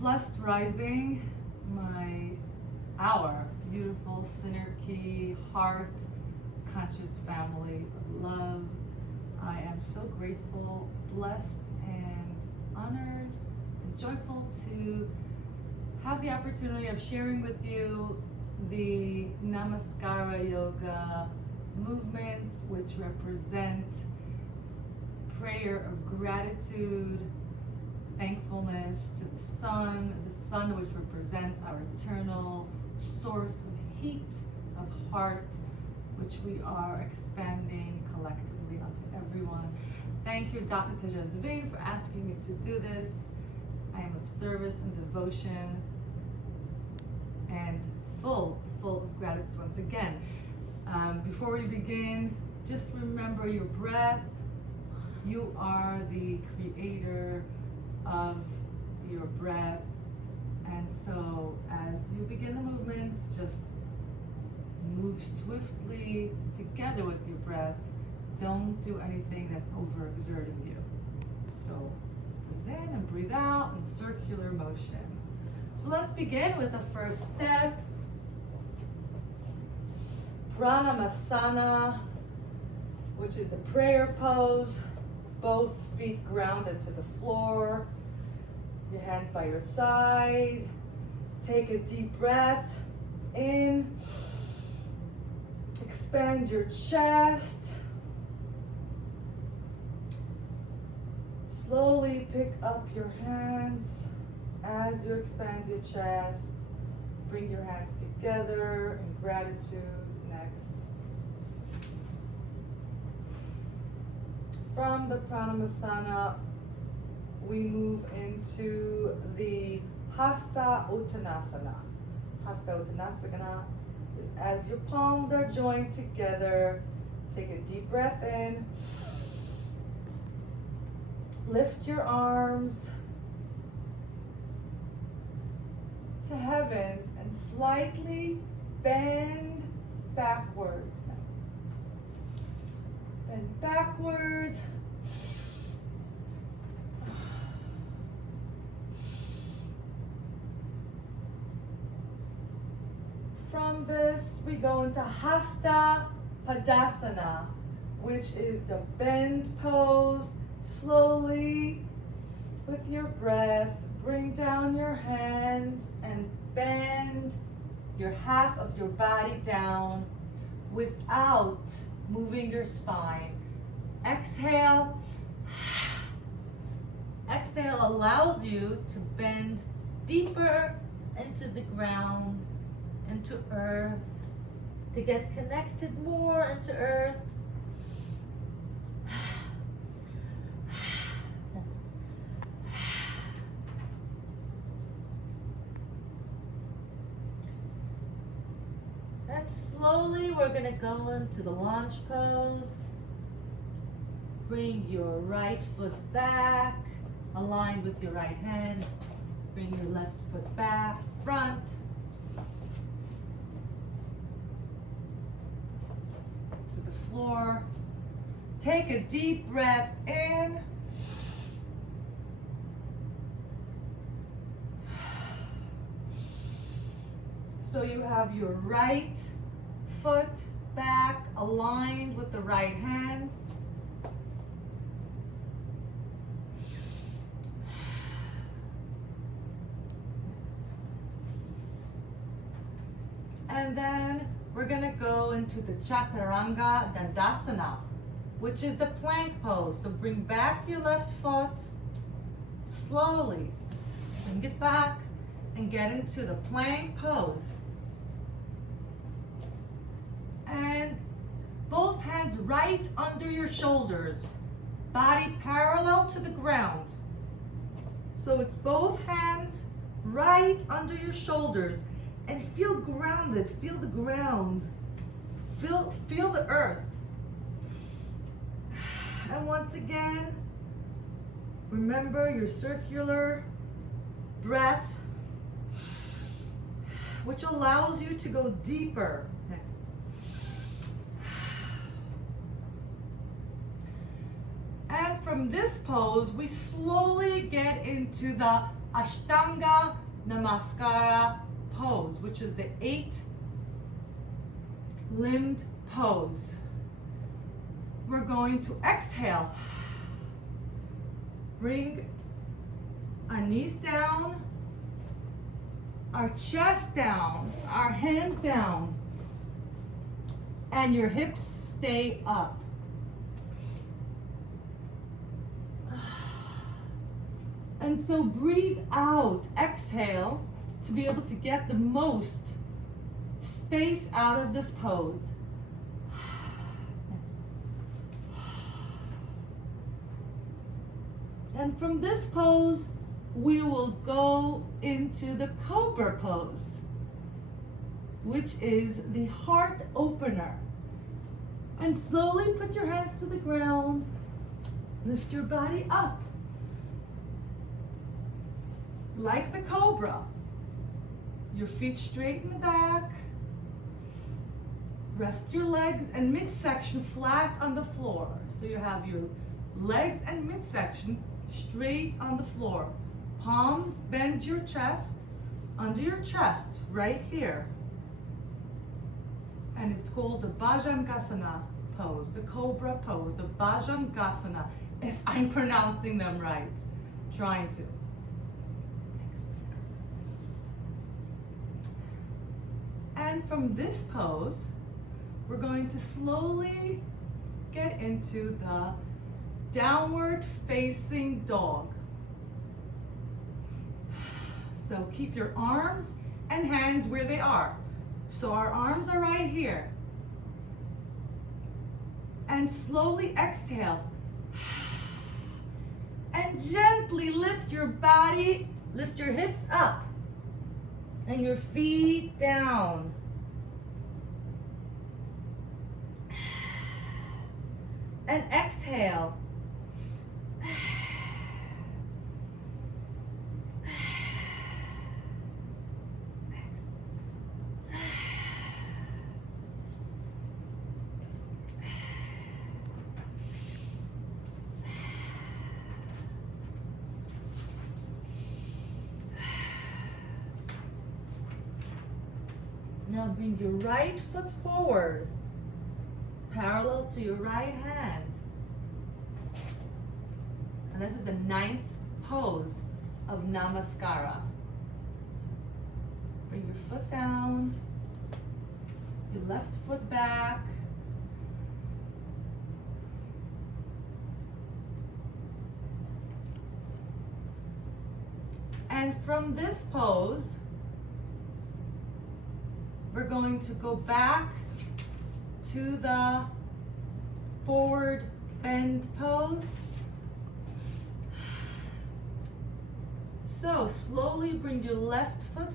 Blessed rising, our beautiful Synergy heart conscious family of love. I am so grateful, blessed, and honored and joyful to have the opportunity of sharing with you the Namaskara yoga movements, which represent prayer of gratitude, thankfulness to the sun which represents our eternal source of heat, of heart, which we are expanding collectively onto everyone. Thank you, Dr. Tejazvin, for asking me to do this. I am of service and devotion and full of gratitude once again. Before we begin, just remember your breath. You are the creator of your breath, and so as you begin the movements, just move swiftly together with your breath. Don't do anything that's overexerting you. So breathe in and breathe out in circular motion. So let's begin with the first step, Namaskara, which is the prayer pose. Both feet grounded to the floor, your hands by your side. Take a deep breath in, expand your chest. Slowly pick up your hands as you expand your chest. Bring your hands together in gratitude. Next. From the Pranamaskara, we move into the Hasta Uttanasana. Hasta Uttanasana is as your palms are joined together. Take a deep breath in. Lift your arms to heavens and slightly bend backwards. Bend backwards. From this, we go into Hasta Padasana, which is the bend pose. Slowly, with your breath, bring down your hands and bend your half of your body down without moving your spine. Exhale. Exhale allows you to bend deeper into the ground, into earth, to get connected more into earth. And slowly we're going to go into the launch pose. Bring your right foot back, aligned with your right hand. Bring your left foot back, front. To the floor. Take a deep breath in. So you have your right foot back, aligned with the right hand. And then we're gonna go into the Chaturanga Dandasana, which is the plank pose. So bring back your left foot, slowly bring it back and get into the plank pose. And both hands right under your shoulders, body parallel to the ground. So it's both hands right under your shoulders, and feel grounded, feel the ground, feel the earth. And once again, remember your circular breath, which allows you to go deeper. Next. And from this pose, we slowly get into the Ashtanga Namaskara pose, which is the 8-limbed pose. We're going to exhale. Bring our knees down, our chest down, our hands down, and your hips stay up. And so breathe out, exhale, to be able to get the most space out of this pose. And from this pose, we will go into the cobra pose, which is the heart opener. And slowly put your hands to the ground, lift your body up. Like the cobra, your feet straight in the back, rest your legs and midsection flat on the floor. So you have your legs and midsection straight on the floor. Palms bend your chest, under your chest, right here. And it's called the Bhujangasana pose, the cobra pose, the Bhujangasana, if I'm pronouncing them right, trying to. And from this pose, we're going to slowly get into the downward facing dog. So keep your arms and hands where they are. So our arms are right here. And slowly exhale. And gently lift your body, lift your hips up. And your feet down. And exhale. Now bring your right foot forward, parallel to your right hand. And this is the 9th pose of Namaskara. Bring your foot down, your left foot back. And from this pose, we're going to go back to the forward bend pose. So slowly bring your left foot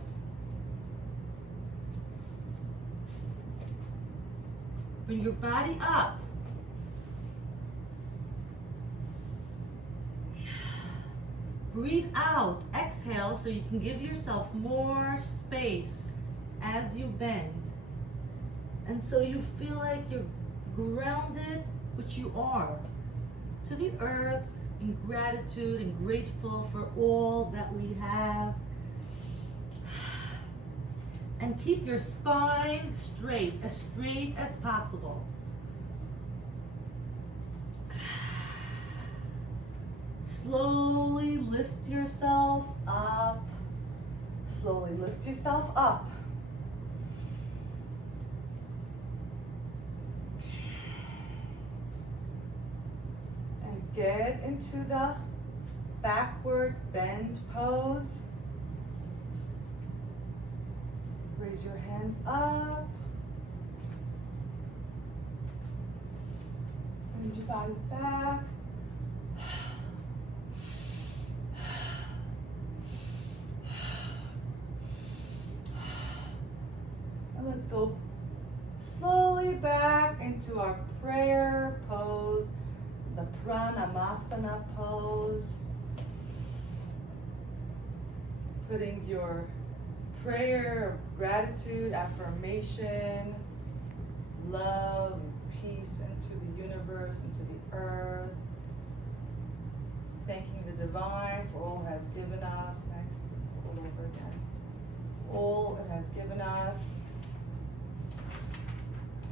bring your body up. Breathe out, exhale, so you can give yourself more space as you bend. And so you feel like you're grounded, which you are, to the earth in gratitude and grateful for all that we have. And keep your spine straight as possible. Slowly lift yourself up. Slowly lift yourself up. And get into the backward bend pose. Raise your hands up. Bend your body back. And let's go slowly back into our prayer pose, the Pranamasana pose. Putting your prayer of gratitude, affirmation, love, and peace into the universe, into the earth. Thanking the divine for all it has given us. all it has given us.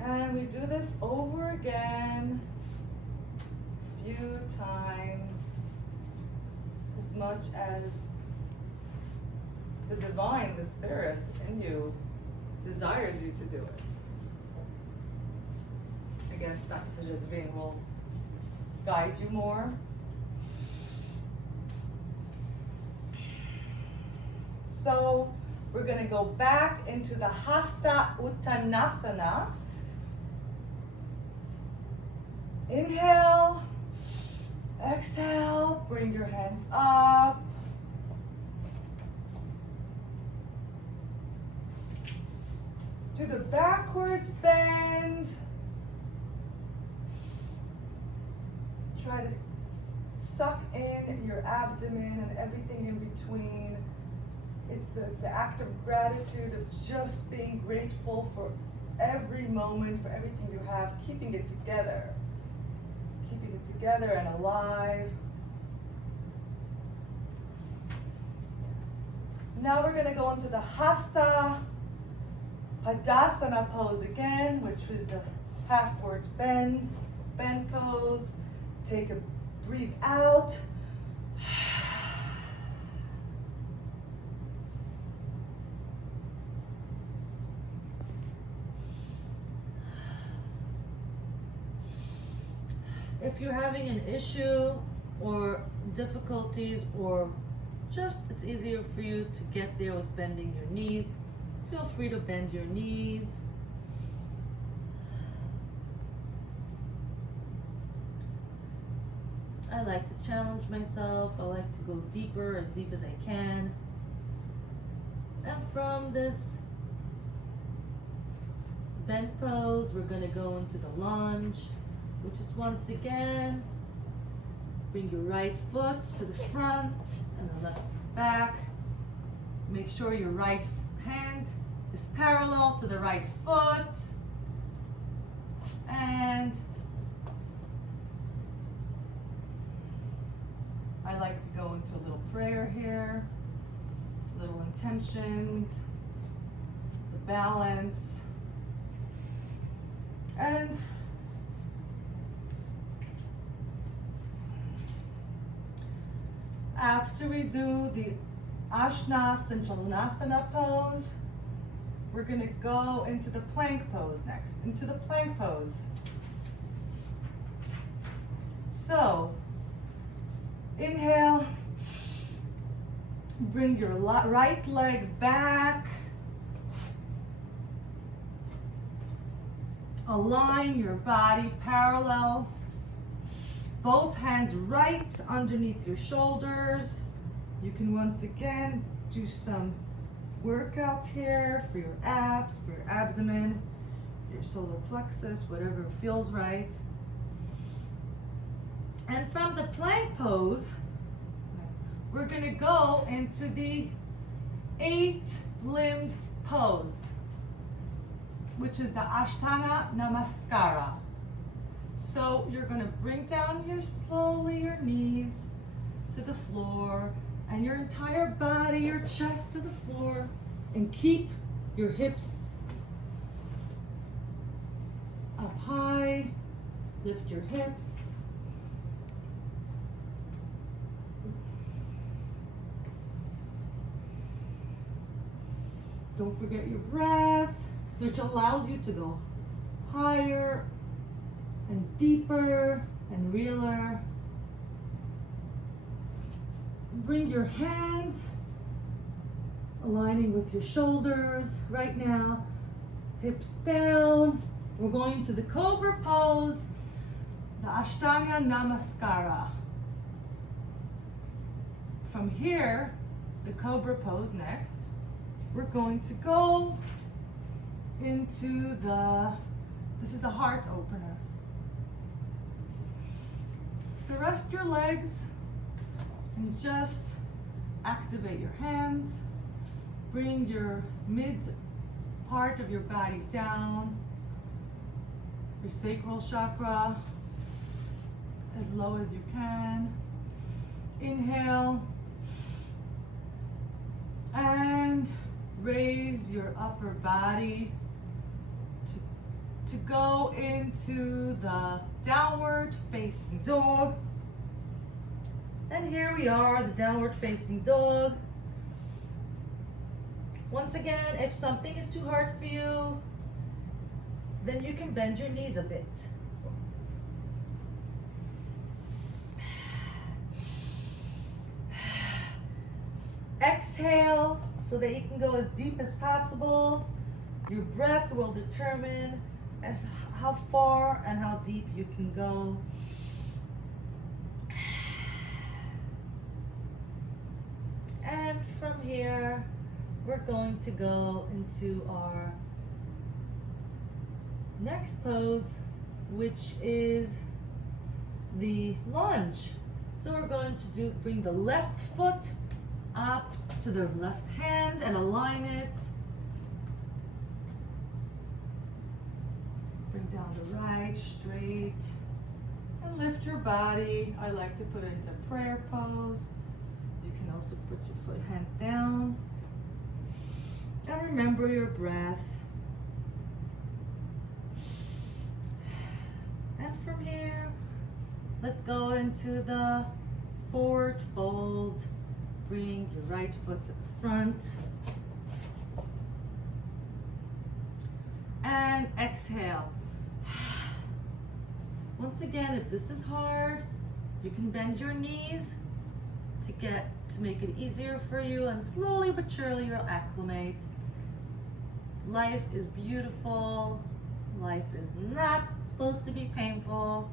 And we do this over again, a few times, as much as the divine, the spirit in you, desires you to do it. I guess Dr. Jasvin will guide you more. So we're going to go back into the Hasta Uttanasana. Inhale, exhale, bring your hands up. Do the backwards bend. Try to suck in your abdomen and everything in between. It's the act of gratitude of just being grateful for every moment, for everything you have, keeping it together. Keeping it together and alive. Now we're going to go into the Hasta Padasana pose again, which is the halfward bend pose. Take a breathe out. If you're having an issue or difficulties, or just it's easier for you to get there with bending your knees, feel free to bend your knees. I like to challenge myself. I like to go deeper, as deep as I can. And from this bend pose, we're going to go into the lunge, which is once again, bring your right foot to the front and the left back. Make sure your right hand is parallel to the right foot. And I like to go into a little prayer here, little intentions, the balance. And after we do the Ashna Sanchalanasana pose, we're going to go into the plank pose next. Into the plank pose. So, inhale, bring your right leg back. Align your body parallel. Both hands right underneath your shoulders. You can once again do some workouts here for your abs, for your abdomen, your solar plexus, whatever feels right. And from the plank pose, we're going to go into the 8-limbed pose, which is the Ashtanga Namaskara. So you're going to bring down slowly your knees to the floor and your entire body, your chest to the floor, and keep your hips up high. Lift your hips. Don't forget your breath, which allows you to go higher and deeper and realer. Bring your hands aligning with your shoulders right now, hips down. We're going to the Cobra pose, the Ashtanga Namaskara. From here, the Cobra pose next, we're going to go into this is the heart opener. So rest your legs and just activate your hands. Bring your mid part of your body down, your sacral chakra, as low as you can. Inhale and raise your upper body to go into the downward facing dog. And here we are, the downward facing dog. Once again, if something is too hard for you, then you can bend your knees a bit. Exhale so that you can go as deep as possible. Your breath will determine how far and how deep you can go. And from here, we're going to go into our next pose, which is the lunge. So we're going to bring the left foot up to the left hand and align it. Bring down the right straight and lift your body. I like to put it into prayer pose. You can also put your hands down. And remember your breath. And from here, let's go into the forward fold. Bring your right foot to the front. And exhale. Once again, if this is hard, you can bend your knees to make it easier for you, and slowly but surely you'll acclimate. Life is beautiful. Life is not supposed to be painful.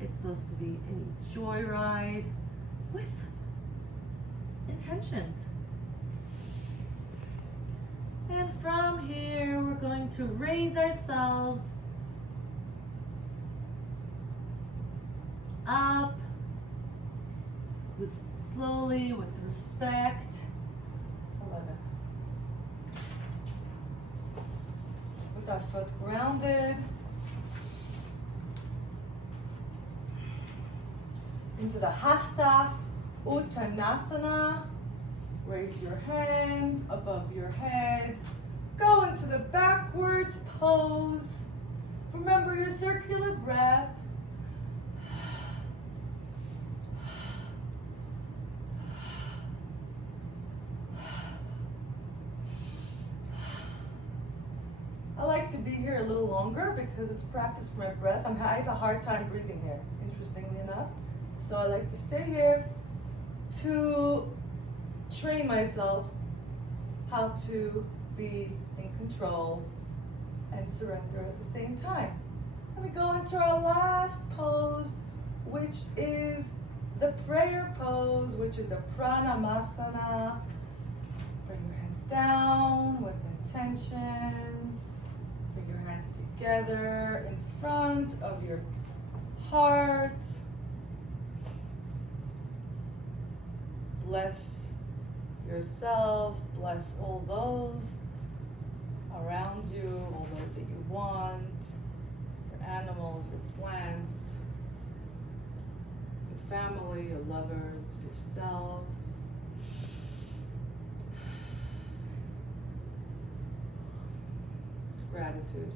It's supposed to be a joyride with intentions. And from here, we're going to raise ourselves up slowly, with respect. 11. With our foot grounded. Into the Hasta Uttanasana. Raise your hands above your head. Go into the backwards pose. Remember your circular breath. I like to be here a little longer because it's practice for my breath. I have a hard time breathing here, interestingly enough. So I like to stay here to train myself how to be in control and surrender at the same time. And we go into our last pose, which is the prayer pose, which is the Pranamasana. Bring your hands down with intentions. Bring your hands together in front of your heart. Bless yourself, bless all those around you, all those that you want, your animals, your plants, your family, your lovers, yourself. Gratitude.